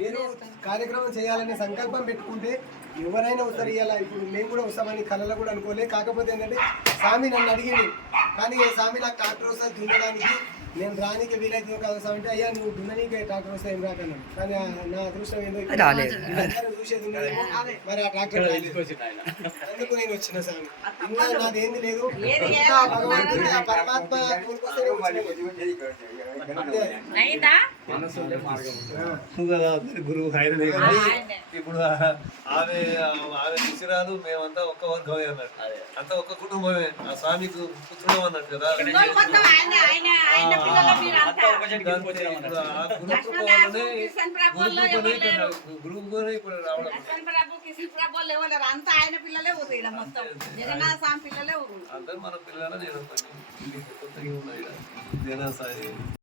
మీరు కార్యక్రమం చేయాలనే సంకల్పం పెట్టుకుంటే ఎవరైనా వస్తారు. ఇవాళ ఇప్పుడు మేము కూడా వస్తామని కళలో కూడా అనుకోలే. కాకపోతే ఏంటంటే స్వామి నన్ను అడిగింది, కానీ స్వామి నాకు ట్రాక్టర్ వస్తుంది దున్నడానికి, నేను రానికి వీలైతే కదా స్వామి అంటే, అయ్యా నువ్వు దున్ననీకే ట్రాక్టర్ వస్తాయి ఏం రాకన్నాను. కానీ నా అదృష్టం ఏందో చూసేది ఉన్నదేమో, మరి ఆ ట్రాక్టర్ అందుకు నేను వచ్చిన స్వామి. ఇంకా నాదేంది లేదు, పరమాత్మ గురువు ఇప్పుడు ఆమె శిశురాలు మేమంతా ఒక్క వర్గమే అన్నట్టు, అంతా ఒక్క కుటుంబమే. ఆ స్వామికి పుత్రులం అన్నట్టు కదా. గురువునే ఇప్పుడు రావడం అందరు మన పిల్లల నేను కొత్తగా ఉన్నాయి జనా సాయి.